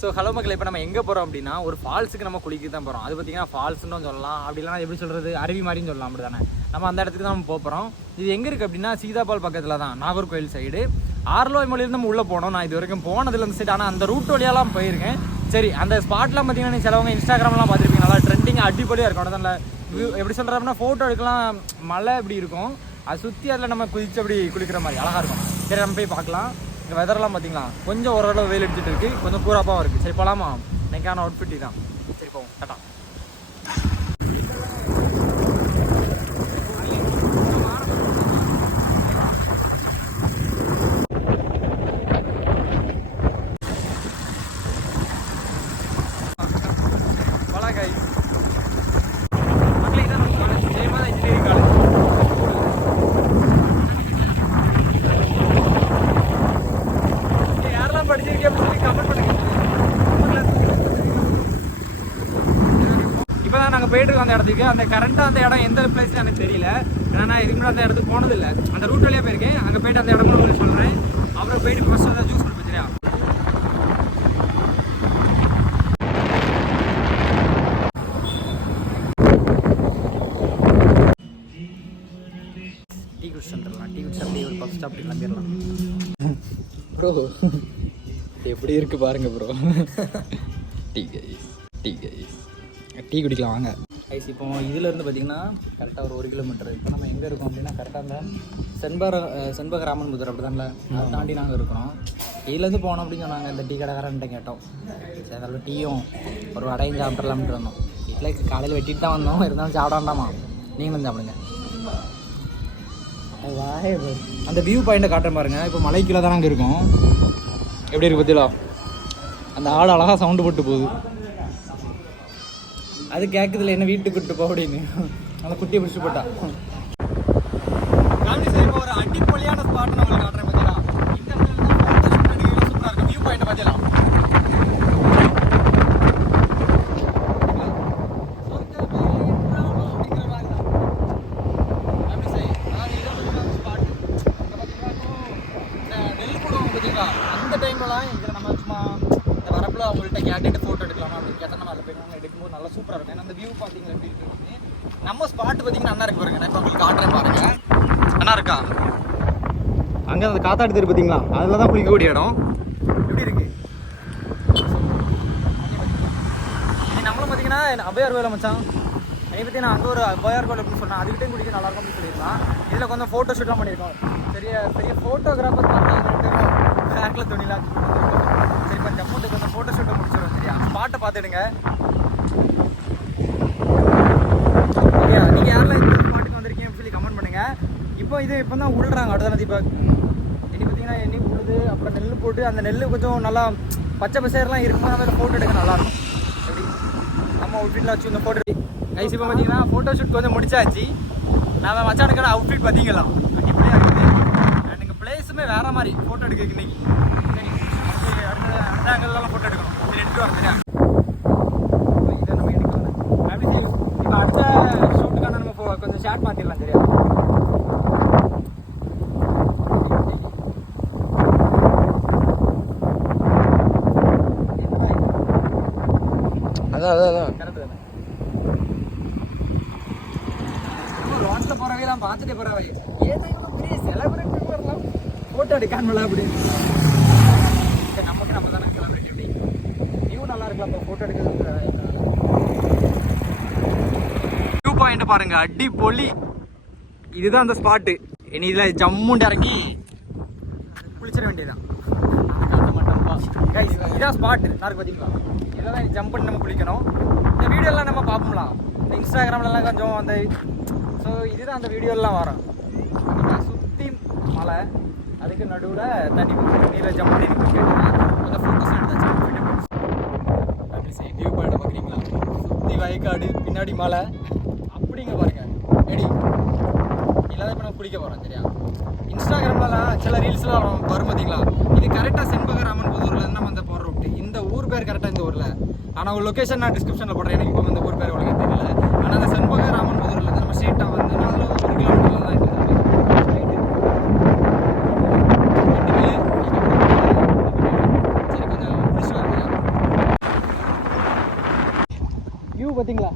So hello மக்கள் இப்போ நம்ம எங்கே போகிறோம் அப்படின்னா ஒரு ஃபால்ஸுக்கு நம்ம குளிக்க தான் போகிறோம் அது பார்த்தீங்கன்னா ஃபால்ஸ்னு சொல்லலாம். அப்படிலாம் எப்படி சொல்கிறது அருவி மாதிரின்னு சொல்லலாம் அப்படி தானே நம்ம அந்த இடத்துக்கு தான் நம்ம போக போகிறோம் இது எங்கே இருக்குது அப்படின்னா சீதாபால் பக்கத்தில் தான் நாகர்கோவில் சைடு ஆர்லோய் மொழியிலேருந்து நம்ம உள்ளே போனோம். நான் இது வரைக்கும் போனதில் இந்த சைடு ஆனால் அந்த ரூட் வழியாலாம் போயிருக்கேன். சரி அந்த ஸ்பாட்லாம் பார்த்தீங்கன்னா சிலவங்க இன்ஸ்டாகிராம்லாம் பார்த்துருப்பீங்க. நல்லா ட்ரெண்டிங் அடிப்படையாக இருக்கும். அதில் வியூ எப்படி சொல்கிறோம்னா ஃபோட்டோ எடுக்கலாம். மழை இப்படி இருக்கும். அது சுற்றி அதில் நம்ம குதிச்சு அப்படி குளிக்கிற மாதிரி அழகாக இருக்கும். சரி நம்ம போய் பார்க்கலாம். இந்த வெதர்லாம் பார்த்தீங்களா கொஞ்சம் ஓரளவு வெயில் அடிச்சிட்டு இருக்குது கொஞ்சம் கூறாப்பாகவும் இருக்குது சரி போகலாமா இன்னைக்கான அவுட்ஃபிட் தான் சரி போவோம். கட்டா Hola guys. மக்களே இதான் நம்ம காலேஜ் ஜெயமாதா இன்ஜினியரிங் காலேஜ் யாரெல்லாம் படிச்சிருக்கீங்க அப்படின்னு சொல்லி கமெண்ட் பண்ணுங்க இப்போ போயிட்டு அந்த இடத்துக்கு. அந்த கரண்ட்டாக அந்த இடம் எந்த பிளேஸ் எனக்கு தெரியல. ஏன்னா நான் இதுக்கு முன்னாடி அந்த இடத்துக்கு போனதில்லை. அந்த ரூட் வழியாக போயிருக்கேன். அங்கே போயிட்டு அந்த இடமும் உங்களுக்கு சொல்கிறேன் அப்புறம் போயிட்டு ஃபர்ஸ்ட் வந்து ஜூஸ் குடிப்பேன் சரியா? டீ குடிச்சு வந்துடலாம் டீ குடிச்சு அப்படியே ஒரு பஃப் ஸ்டாப் கிளம்பிடலாம். ப்ரோ எப்படி இருக்கு பாருங்க bro tea guys tea guys tea குடிக்கலாம் வாங்க. கைஸ் இப்போ இதுல இருந்து பார்த்தீங்கன்னா கரெக்டாக ஒரு ஒரு கிலோமீட்டர் இப்போ நம்ம எங்கே இருக்கோம் அப்படின்னா கரெக்டாக அந்த செண்பக அஹ் செண்பகராமன் புதர் அப்படி தான்ல அதை தாண்டி நாங்கள் இருக்கிறோம். இதுலேருந்து போனோம் அப்படின்னு சொன்னாங்க இந்த டீ கடைக்காரன்ட்ட கேட்டோம். சரி டீயும் ஒரு வடையும் சாப்பிட்றலாம்ட்டு வந்தோம் வீட்டில் காலையில் வெட்டிட்டு தான் வந்தோம். இருந்தாலும் சாப்பிட வேண்டாமா நீங்களும் சாப்பிடுங்க. அந்த வியூ பாயிண்ட்டை காட்டுறேன் பாருங்க. இப்போ மலைக்குள்ள தான் அங்கே இருக்கோம். எப்படி இருக்கு பத்திலா அந்த ஆடு அழகா சவுண்டு போட்டு போகுது. அது கேட்குதுல என்ன வீட்டுக்கு கூப்பிட்டு போ அப்படின்னு அந்த குட்டியை பிடிச்சி போட்டா ஒரு அடிப்பொலியான ஸ்பாட் நான் உங்களுக்கு காட்டுறேன் பார்த்தீங்களா இந்த இடத்துல சூப்பராக இருக்கும் வியூ பாயிண்ட் பார்த்தீங்களா அப்படி செய். அதாவது இதை வந்து ஒரு spot. இங்க பாத்தீங்கன்னா இப்போ இந்த நெல் போடுவாங்க பாத்தீங்களா? அந்த டைம்லலாம் இதுல நம்ம சும்மா இந்த வரப்புல அவங்கள்ட்ட கேட்டுட்டு photo எடுக்கலாமா அப்படின்னு கேட்டா நம்ம அதில் போய் எடுக்கும்போது நல்லா சூப்பரா இருக்கும். ஏன்னா அந்த view பாத்தீங்களா எப்படி இருக்கு அப்படின்னு. நம்ம ஸ்பாட் பாத்தீங்கன்னா அண்ணா இருக்கு பாருங்க. நான் இப்போ உங்களுக்கு காட்டுறேன் பாருங்க. அண்ணா இருக்கா? அங்க அந்த காத்தாடி தெரு பாத்தீங்களா? அதுல தான் குளிக்கக்கூடிய இடம். எப்படி இருக்கு? இது நம்மளும் பார்த்தீங்கன்னா அபயார் கோயில மச்சான்? அதை பற்றி நான் அங்கே ஒரு அபயார் கோயில் அப்படின்னு சொன்னேன் அதுக்கிட்டே குடிக்க நல்லா இருக்கும் அப்படின்னு சொல்லியிருக்கலாம் இதில் கொஞ்சம் ஃபோட்டோ ஷூட்லாம் பண்ணியிருக்கோம். பெரிய பெரிய ஃபோட்டோகிராஃபர் பேக்கில் துணிலாம் வச்சுட்டு வந்திருக்கோம். சரி இப்போ ஜம்முட்டு கொஞ்சம் ஃபோட்டோ ஷூட்டை சரியா பாட்டை பார்த்துடுங்க. சரியா நீங்கள் யாரெல்லாம் இந்த பாட்டுக்கு வந்திருக்கீங்க சொல்லி கமெண்ட் பண்ணுங்கள் இப்போ இது இப்போ தான் உள்றாங்க அடுத்த இப்போ இனி பார்த்தீங்கன்னா எண்ணி போடுது அப்புறம் நெல் போட்டு அந்த நெல் கொஞ்சம் நல்லா பச்சை பசேர்லாம் இருக்கும்போது அதில் ஃபோட்டோ எடுக்க நல்லா இருக்கும் எப்படி? நம்ம அவுட்ஃபிட்டில் வச்சு இந்த ஃபோட்டோ கைஸ் இப்போ பார்த்தீங்கன்னா ஃபோட்டோ ஷூட் கொஞ்சம் முடிச்சாச்சு. நம்ம மச்சானுக்கான அவுட்ஃபிட் பார்த்தீங்களா? இப்படியே இருக்குது. அண்ட் இங்கே பிளேஸுமே வேற மாதிரி ஃபோட்டோ எடுக்க இன்னைக்கு சரி அடுத்து அடுத்த அடுத்த ஆங்கிள்லாம் ஃபோட்டோ எடுக்கணும் சரி எடுத்து வாங்க சரியா இப்போ இதை நம்ம எடுக்கணும் அப்படி சரி இப்போ அடுத்த ஷூட்டுக்கான நம்ம போ- கொஞ்சம் ஷார்ட் மாற்றிடலாம் சரியா அதான் அதான் அதான். கரெக்ட் தானே. ரோட்ல போறவே தான் பார்த்துட்டு போறவே ஏதோ இவ்வளவு பெரிய செலிபிரிட்டி வரலாம் போட்டோ எடுக்காமல அப்படின்னு நமக்கு நம்ம தானே செலிபிரிட்டி அப்படி வியூ நல்லா இருக்கலாம் ஃபோட்டோ போட்டோ எடுக்கிறது வியூ பாயிண்ட் பாருங்க அடி இதுதான் அந்த ஸ்பாட்டு இனி இதில் ஜம்முண்டு இறங்கி குளிச்சிட வேண்டியதுதான். காட்ட மாட்டோம்ப்பா. Guys, இதான் ஸ்பாட் நல்லா இருக்கு பார்த்தீங்களா இதெல்லாம் ஜம்ப் பண்ணி நம்ம குளிக்கணும். இந்த வீடியோலாம் நம்ம பார்ப்போம்லாம் இந்த இன்ஸ்டாகிராம்லலாம் கொஞ்சம் அந்த ஸோ இதுதான் அந்த வீடியோலாம் வரும். சுற்றி மலை அதுக்கு நடுவில் தண்ணி நீரில் ஜம்ப் பண்ணி குளிக்கணும் அந்த ஃபோட்டோஸ் எடுத்தாச்சு அப்படி சரி வியூ பாயிண்ட் பார்க்குறீங்களா சுற்றி வயக்காடு பின்னாடி மலை. அப்படிங்க பாருங்க. ரெடி இல்லாத இப்போ நம்ம குளிக்க போகிறோம் சரியா? இன்ஸ்டாகிராம்லலாம் சில ரீல்ஸ்லாம் வரும் வரும் பார்த்தீங்களா இது கரெக்டாக செண்பகராமன் புதூர்லேருந்து நம்ம இந்த போகிற ரூட்டு இந்த ஊர் பேர் கரெக்டாக இந்த ஊரில் ஆனால் ஒரு லொக்கேஷன் நான் டிஸ்கிரிப்ஷனில் போடுறேன். எனக்கு இப்போ இந்த ஊர் பேர் ஒழுங்கா தெரியல. ஆனால் அந்த செண்பகராமன் புதூர்லேருந்து நம்ம ஸ்ட்ரெயிட்டாக வந்து அதில் ஒரு கிலோமீட்டரில் தான் இருக்குது பார்த்தீங்களா?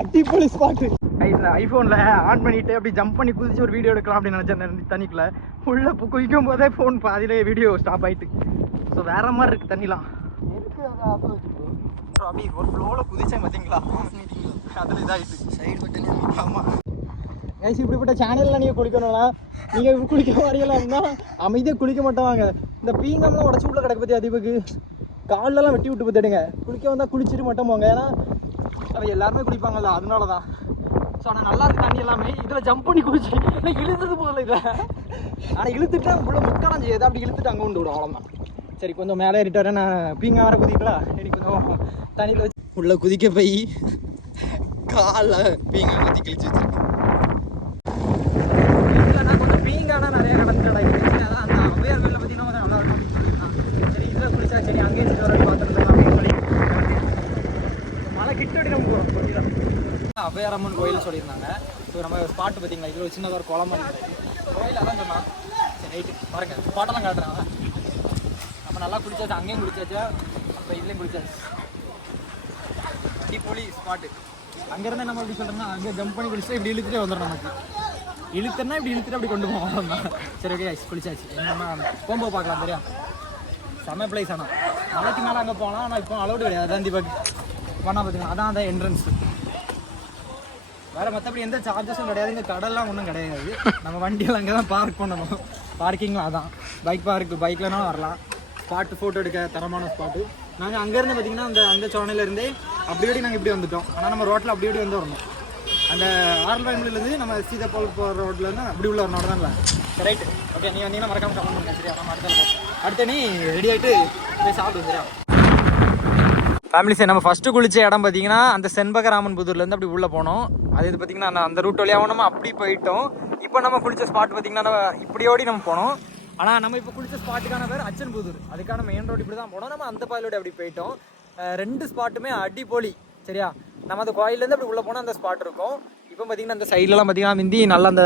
அடிப்பொலி ஸ்பாட்டு கைஸில் ஐஃபோனில் ஆன் பண்ணிட்டு அப்படி ஜம்ப் பண்ணி குதிச்சு ஒரு வீடியோ எடுக்கலாம் அப்படின்னு நினச்சேன். அந்த தண்ணிக்குள்ள. உள்ள குதிக்கும் போதே ஃபோன் பாதியிலே வீடியோ ஸ்டாப் ஆயிட்டு. ஸோ வேற மாதிரி இருக்கு தண்ணிலாம். அப்புறம் அப்படி ஒரு ஃப்ளோவில் குதிச்சேன் பார்த்தீங்களா அதில் இதாகிட்டு சைடு பட்டன் ஆமாம் கைஸ் இப்படிப்பட்ட சேனலில் நீங்கள் குளிக்கணும்னா நீங்கள் குளிக்க வரீங்களாம்னா அமைதியாக குளிக்க மாட்டாங்க இந்த பீங்கம்லாம் உடச்சி உள்ள கிடக்கு பற்றி அதிபக்கு கால்லெல்லாம் வெட்டி விட்டு பார்த்துடுங்க குளிக்க வந்தால் குளிச்சுட்டு மட்டும் போங்க. ஏன்னா அவ எல்லாருமே குளிப்பாங்கல்ல அதனால தான் ஸோ ஆனால் நல்லா இருக்கு தண்ணி எல்லாமே. இதில் ஜம்ப் பண்ணி குளிச்சு இல்லை இழுத்தது போகல இதில். ஆனால் இழுத்துட்டு உள்ள முக்காலம் செய்யுது அப்படி இழுத்துட்டு அங்கே கொண்டு விடும் அவ்வளோதான் சரி கொஞ்சம் மேலே ஏறிட்டு வரேன். நான் பீங்க வர குதிக்கலாம் எனக்கு கொஞ்சம் தண்ணியில் வச்சு உள்ளே குதிக்க போய் காலில் பீங்க ஊற்றி கிழிச்சு வச்சிருக்கு இல்லைன்னா கொஞ்சம் பீங்கானா நிறையா கடந்து அதான் அந்த அவ்வையார் கோயிலில் பார்த்தீங்கன்னா நல்லா இருக்கும். சரி இதில் குளிச்சா சரி அங்கேயே சரி வர பார்த்துருந்தோம் அப்படின்னு சொல்லி மழை கிட்டடி நம்ம போகிறோம் புரியல அவ்வையாரம்மன் கோயில் சொல்லியிருந்தாங்க. ஸோ நம்ம ஸ்பாட் பார்த்தீங்களா? இதில் ஒரு சின்னதாக ஒரு குளம் மாதிரி இருக்கு. கோயில் அதான் சொன்னான். சரி நைட்டு பாருங்க ஸ்பாட்டெல்லாம் காட்டுறாங்க நம்ம நல்லா குளிச்சாச்சு அங்கேயும் குளிச்சாச்சு. அப்போ இதுலேயும் குளிச்சாச்சு. அடிப்பொலி ஸ்பாட்டு. அங்கேருந்து நம்ம எப்படி சொல்கிறோம்னா அங்கே ஜம்ப் பண்ணி குளிச்சுட்டு இப்படி இழுத்துட்டே வந்துடும் நமக்கு. இழுத்துனா இப்படி இழுத்துட்டு அப்படி கொண்டு போவோம் சரி ஓகே குளிச்சாச்சு. இனி நம்ம போகும்போது பார்க்கலாம் சரியா? செம்ம பிளேஸ் ஆனால் மலைக்கு மேலே அங்கே போகலாம் ஆனால் இப்போ அலௌடு கிடையாது. அதான் தீபக். பண்ணால் பார்த்துக்கலாம் அதான் அந்த என்ட்ரன்ஸ் வேறு மற்றபடி எந்த சார்ஜஸும் கிடையாது. இங்கே கடல்லாம் ஒன்றும் கிடையாது. நம்ம வண்டியில் அங்கே தான் பார்க் பண்ணணும் பார்க்கிங்லாம் அதான். பைக் பார்க் பைக்லனா வரலாம். ஸ்பாட்டு ஃபோட்டோ எடுக்க தரமான ஸ்பாட்டு நாங்கள் அங்கேருந்து பார்த்தீங்கன்னா அந்த அந்த சோனையிலேருந்தே அப்படி நாங்கள் இப்படி வந்துட்டோம். ஆனால் நம்ம ரோட்டில் அப்படி வந்து வரணும். அந்த ஆரல்வாய்மொழியிலேருந்து நம்ம சீதாப்பால் போகிற ரோட்லேருந்து அப்படி உள்ள வரணும். தான் இல்லை ரைட்டு ஓகே நீ வந்தீங்கன்னா மறக்காம கமெண்ட் பண்ணுங்க சரியா? நம்ம அடுத்த அடுத்த நீ ரெடி ஆகிட்டு போய் சாப்பிடு சரியா? சார் நம்ம ஃபஸ்ட்டு குளிச்ச இடம் பார்த்தீங்கன்னா அந்த செண்பகராமன் புதூர்லேருந்து அப்படி உள்ளே போனோம். அது இது பார்த்தீங்கன்னா அந்த- அந்த ரூட் வழியாகவும் நம்ம அப்படி போயிட்டோம். இப்போ நம்ம குளிச்ச ஸ்பாட் பார்த்தீங்கன்னா நம்ம நம்ம போனோம். ஆனால் நம்ம இப்போ குளிச்ச ஸ்பாட்டுக்கான பேர் அச்சன் புதூர் அதுக்கான மெயின் ரோடு இப்படி தான் போனோம். நம்ம அந்த பாயிலோட அப்படி போயிட்டோம். ரெண்டு ஸ்பாட்டுமே அடிப்பொலி சரியா? நம்ம அந்த கோயிலேருந்து அப்படி உள்ளே போனால் அந்த ஸ்பாட் இருக்கும். இப்போ பார்த்தீங்கன்னா அந்த சைட்லலாம் பார்த்தீங்கன்னா மிந்தி நல்லா அந்த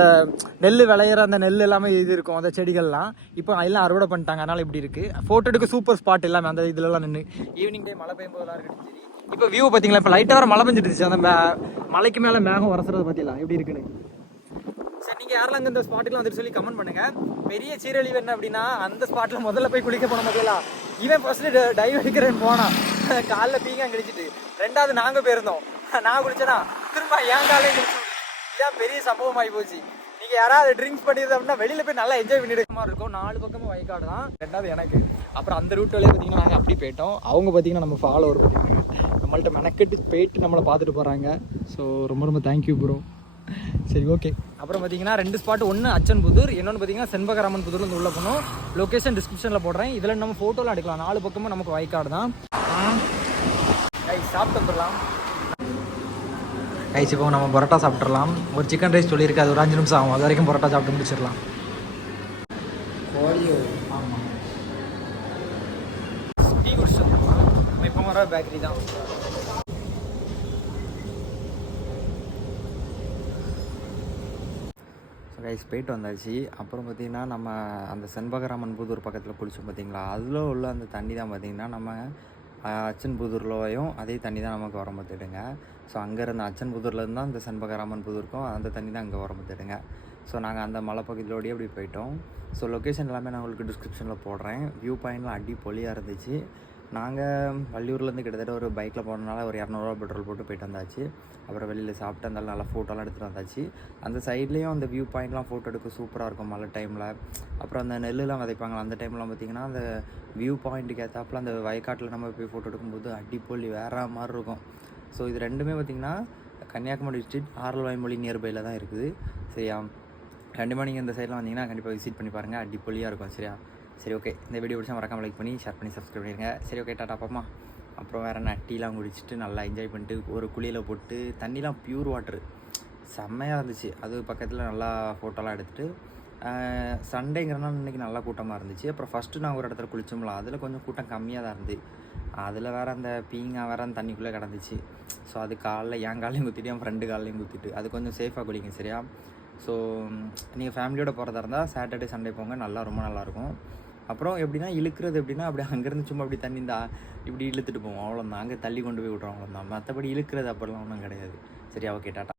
நெல் விளையிற அந்த நெல் எல்லாமே இது இருக்கும். அந்த செடிகள்லாம். இப்போ எல்லாம் அறுவடை பண்ணிட்டாங்க. அதனால் இப்படி இருக்குது ஃபோட்டோ எடுக்க சூப்பர் ஸ்பாட் எல்லாமே அந்த இதுலலாம் நின்று ஈவினிங் டைம் மழை பெய்யும்போதெல்லாம் இருக்கட்டும் சரி. இப்போ வியூ பார்த்தீங்களா இப்போ லைட்டாக வர மழை பெஞ்சிருச்சு அந்த மே- மலைக்கு மேலே மேகம் வரசுறது பார்த்தீங்களா எப்படி இருக்குன்னு? நீங்கள் யாரெல்லாம் அங்கே இந்த ஸ்பாட்டுக்குலாம் வந்துட்டு சொல்லி கமெண்ட் பண்ணுங்கள் பெரிய சீரழிவு என்ன அப்படின்னா அந்த ஸ்பாட்டில் முதல்ல போய் குளிக்க போன மாதிரிலாம் இவன் ஃபர்ஸ்ட் டைவ் அடிக்கிறேன்னு போனான். காலில் பீங்க கழிச்சிட்டு ரெண்டாவது நாங்கள் போயிருந்தோம். நான் குளிச்சேனா? திரும்ப என் காலையும் குளிச்சு இதான் பெரிய சம்பவம் ஆகி போச்சு. நீங்கள் யாராவது ட்ரிங்க்ஸ் பண்ணிடுது அப்படின்னா வெளியில் போய் நல்லா என்ஜாய் பண்ணிட்டு மாதிரி இருக்கும். நாலு பக்கமும் வயக்காடு தான். ரெண்டாவது எனக்கு. அப்புறம் அந்த ரூட் வழியாக பார்த்தீங்கன்னா நாங்கள் அப்படி போயிட்டோம். அவங்க பார்த்தீங்கன்னா நம்ம ஃபாலோவர் பார்த்தீங்கன்னா நம்மள்ட்ட மெனக்கெட்டு போயிட்டு நம்மளை பார்த்துட்டு போகிறாங்க ஸோ ரொம்ப ரொம்ப தேங்க்யூ ப்ரோ சரி ஓகே அப்புறம் பார்த்தீங்கன்னா ரெண்டு ஸ்பாட் ஒன்று அச்சன் புதூர் இன்னொன்று பார்த்தீங்கன்னா செண்பகராமன் புதூர் வந்து உள்ள போனோம் லொக்கேஷன் டிஸ்கிரிப்ஷனில் போடுறேன். இதில் நம்ம ஃபோட்டோலாம் எடுக்கலாம். நாலு பக்கமும் நமக்கு வயக்காடு தான். சாப்பிட்டு வந்துடலாம் கைஸ் இப்போ நம்ம பரோட்டா சாப்பிட்றலாம் ஒரு சிக்கன் ரைஸ் சொல்லியிருக்கு. அது ஒரு அஞ்சு நிமிஷம் ஆகும். அது வரைக்கும் பரோட்டா சாப்பிட்டு முடிச்சிடலாம். ஆமாம் டீ குடிச்சோம் இப்போ வர பேக்கரி தான். கைஸ் போயிட்டு வந்தாச்சு. அப்புறம் பார்த்திங்கன்னா நம்ம அந்த செண்பகராமன் புதூர் பக்கத்தில் குளிச்சோம் பார்த்தீங்களா அதில் உள்ள அந்த தண்ணி தான் பார்த்தீங்கன்னா நம்ம அச்சன் புதூர்லையும் அதே தண்ணி தான் நமக்கு உரம் பார்த்துடுங்க ஸோ அங்கே இருந்த அச்சன் புதூர்லேருந்து தான் அந்த செண்பகராமன் புதூருக்கும் அந்த தண்ணி தான் அங்கே உரம் பார்த்துடுங்க ஸோ நாங்கள் அந்த மலைப்பகுதியிலோடய அப்படி போயிட்டோம். ஸோ லொக்கேஷன் எல்லாமே நான் உங்களுக்கு டிஸ்கிரிப்ஷனில் போடுறேன். வியூ பாயிண்ட்லாம் அடி பொலியாக இருந்துச்சு. நாங்கள் வள்ளியூர்லேருந்து கிட்டத்தட்ட ஒரு பைக்கில் போனனால ஒரு இரநூறுவா பெட்ரோல் போட்டு போயிட்டு வந்தாச்சு. அப்புறம் வெளியில் சாப்பிட்டு அந்த நல்லா ஃபோட்டோலாம் எடுத்துகிட்டு வந்தாச்சு. அந்த சைட்லேயும் அந்த வியூ பாயிண்ட்லாம் ஃபோட்டோ எடுக்க சூப்பராக இருக்கும் மழை டைமில் அப்புறம் அந்த நெல்லுலாம் விதைப்பாங்களா அந்த டைம்லாம் பார்த்திங்கன்னா அந்த வியூ பாயிண்ட்டுக்கு ஏற்றாப்புல அந்த வயக்காட்டில் நம்ம போய் ஃபோட்டோ எடுக்கும்போது அடிப்பொலி வேற மாதிரி இருக்கும். ஸோ இது ரெண்டுமே பார்த்திங்கன்னா கன்னியாகுமரி டிஸ்ட்ரிக்ட் ஆரல்வாய்மொழி நியர்பையில் தான் இருக்குது. சரியா? கண்டிப்பாக நீங்கள் இந்த சைட்லாம் வந்தீங்கன்னா கண்டிப்பாக விசிட் பண்ணி பாருங்கள் அடிப்பொலியாக இருக்கும் சரியா? சரி ஓகே இந்த வீடியோ பிடிச்சா மறக்காம லைக் பண்ணி ஷேர் பண்ணி சப்ஸ்கிரைப் பண்ணிடுங்க சரி ஓகே டாட்டா பாப்பா அப்புறம் வேறு என்ன? டீலாம் குடிச்சிட்டு நல்லா என்ஜாய் பண்ணிட்டு ஒரு குழியில் போட்டு தண்ணிலாம் பியூர் வாட்ரு செம்மையாக இருந்துச்சு. அது பக்கத்தில் நல்லா ஃபோட்டோலாம் எடுத்துகிட்டு சண்டேங்கிறனால இன்றைக்கி நல்லா கூட்டமாக இருந்துச்சு. அப்புறம் ஃபஸ்ட்டு நான் ஒரு இடத்துல குளிச்சோம்ல அதில் கொஞ்சம் கூட்டம் கம்மியாக தான் இருந்து அதில் வேறு அந்த பீங்கா வேறு அந்த தண்ணிக்குள்ளே கிடந்துச்சு. ஸோ அது காலைல என் காலையும் குத்திட்டு என் ஃப்ரெண்டு காலையும் குத்திட்டு அது கொஞ்சம் சேஃபாக குளிங்க சரியா? ஸோ நீங்கள் ஃபேமிலியோட போகிறதா இருந்தால் சாட்டர்டே சண்டே போங்க. நல்லா ரொம்ப நல்லாயிருக்கும் அப்புறம் எப்படின்னா இழுக்கிறது எப்படின்னா அப்படி அங்கேருந்து சும்மா அப்படி தண்ணி இந்த இப்படி இழுத்துட்டு போவோம். அவ்வளோதான் அங்கே தள்ளி கொண்டு போய் விட்றோம் அவ்வளோதான் மற்றபடி இழுக்கிறது அப்படிலாம் ஒன்றும் கிடையாது. சரியா? Okay tata.